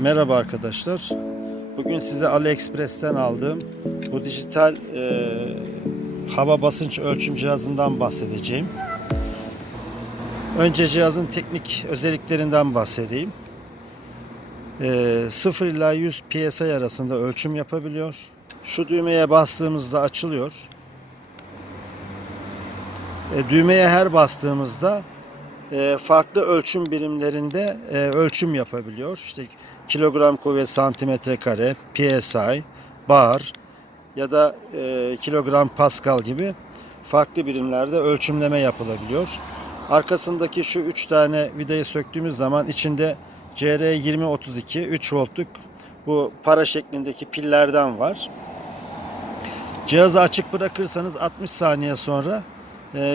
Merhaba arkadaşlar. Bugün size AliExpress'ten aldığım bu dijital e, hava basınç ölçüm cihazından bahsedeceğim. Önce cihazın teknik özelliklerinden bahsedeyim. E, 0 ila 100 PSI arasında ölçüm yapabiliyor. Şu düğmeye bastığımızda açılıyor. E, düğmeye her bastığımızda e, farklı ölçüm birimlerinde e, ölçüm yapabiliyor. İşte kilogram kuvvet santimetre kare, PSI, bar ya da e, kilogram pascal gibi farklı birimlerde ölçümleme yapılabiliyor. Arkasındaki şu 3 tane vidayı söktüğümüz zaman içinde CR2032 3 voltluk bu para şeklindeki pillerden var. Cihazı açık bırakırsanız 60 saniye sonra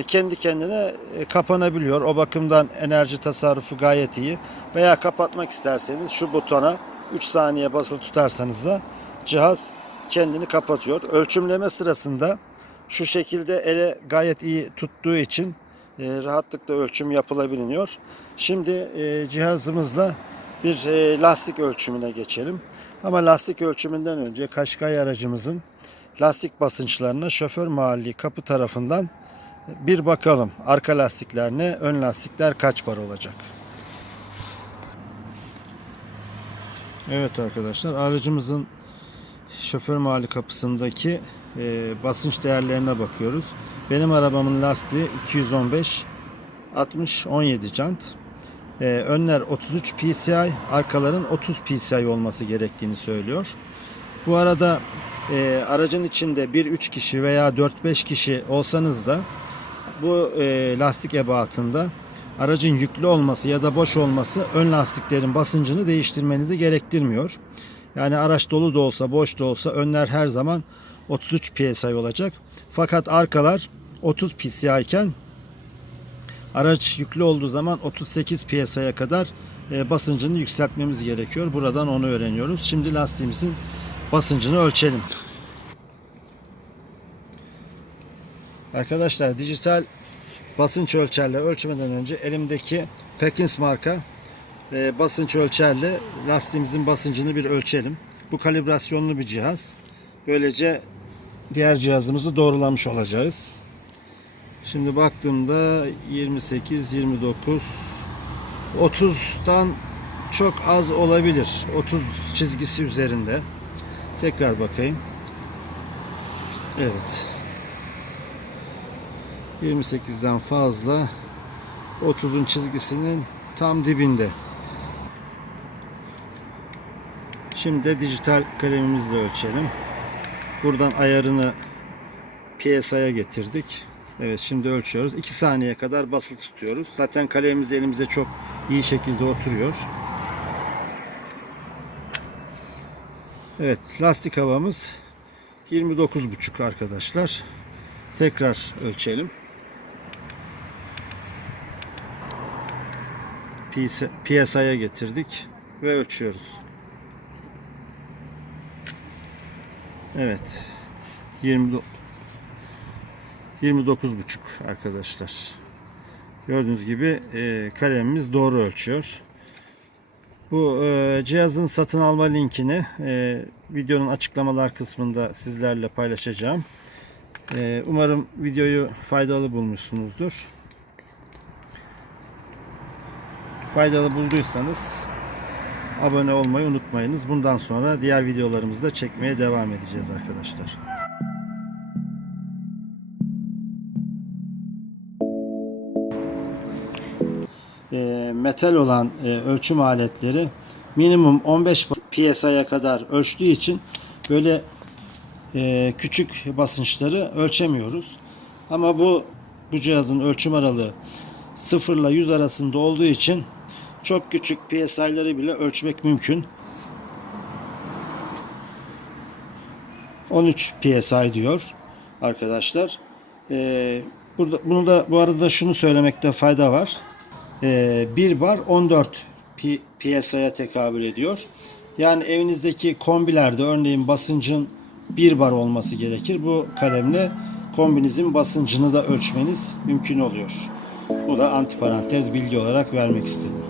kendi kendine e, kapanabiliyor. O bakımdan enerji tasarrufu gayet iyi. Veya kapatmak isterseniz şu butona 3 saniye basılı tutarsanız da cihaz kendini kapatıyor. Ölçümleme sırasında şu şekilde ele gayet iyi tuttuğu için e, rahatlıkla ölçüm yapılabiliyor. Şimdi e, cihazımızla bir e, lastik ölçümüne geçelim. Ama lastik ölçümünden önce Kaşkay aracımızın lastik basınçlarına şoför mahalli kapı tarafından bir bakalım. Arka lastikler ne? Ön lastikler kaç bar olacak? Evet arkadaşlar aracımızın şoför mahalli kapısındaki e, basınç değerlerine bakıyoruz. Benim arabamın lastiği 215 60 17 jant. E, önler 33 PSI, arkaların 30 PSI olması gerektiğini söylüyor. Bu arada e, aracın içinde 1-3 kişi veya 4-5 kişi olsanız da bu e, lastik ebatında aracın yüklü olması ya da boş olması ön lastiklerin basıncını değiştirmenizi gerektirmiyor. Yani araç dolu da olsa boş da olsa önler her zaman 33 PSI olacak. Fakat arkalar 30 PSI iken araç yüklü olduğu zaman 38 PSI'ye kadar e, basıncını yükseltmemiz gerekiyor. Buradan onu öğreniyoruz. Şimdi lastiğimizin basıncını ölçelim. Arkadaşlar dijital basınç ölçerle ölçmeden önce elimdeki Perkins marka e, basınç ölçerle lastiğimizin basıncını bir ölçelim. Bu kalibrasyonlu bir cihaz. Böylece diğer cihazımızı doğrulamış olacağız. Şimdi baktığımda 28, 29, 30'dan çok az olabilir. 30 çizgisi üzerinde. Tekrar bakayım. Evet. 28'den fazla 30'un çizgisinin tam dibinde. Şimdi de dijital kalemimizle ölçelim. Buradan ayarını PSI'ye getirdik. Evet şimdi ölçüyoruz. 2 saniye kadar basılı tutuyoruz. Zaten kalemimiz elimize çok iyi şekilde oturuyor. Evet lastik havamız 29,5 arkadaşlar. Tekrar ölçelim. PSI'ye getirdik ve ölçüyoruz. Evet. 20 29,5 arkadaşlar. Gördüğünüz gibi e, kalemimiz doğru ölçüyor. Bu e, cihazın satın alma linkini e, videonun açıklamalar kısmında sizlerle paylaşacağım. Umarım videoyu faydalı bulmuşsunuzdur. Faydalı bulduysanız abone olmayı unutmayınız. Bundan sonra diğer videolarımızı da çekmeye devam edeceğiz arkadaşlar. E, metal olan e, ölçüm aletleri minimum 15 PSI'ye kadar ölçtüğü için böyle e, küçük basınçları ölçemiyoruz. Ama bu bu cihazın ölçüm aralığı 0 ile 100 arasında olduğu için çok küçük PSI'ları bile ölçmek mümkün. 13 PSI diyor arkadaşlar. Ee, burada bunu da bu arada şunu söylemekte fayda var. Ee, 1 bar 14 P- PSI'ye tekabül ediyor. Yani evinizdeki kombilerde örneğin basıncın 1 bar olması gerekir. Bu kalemle kombinizin basıncını da ölçmeniz mümkün oluyor. Bu da antiparantez bilgi olarak vermek istedim.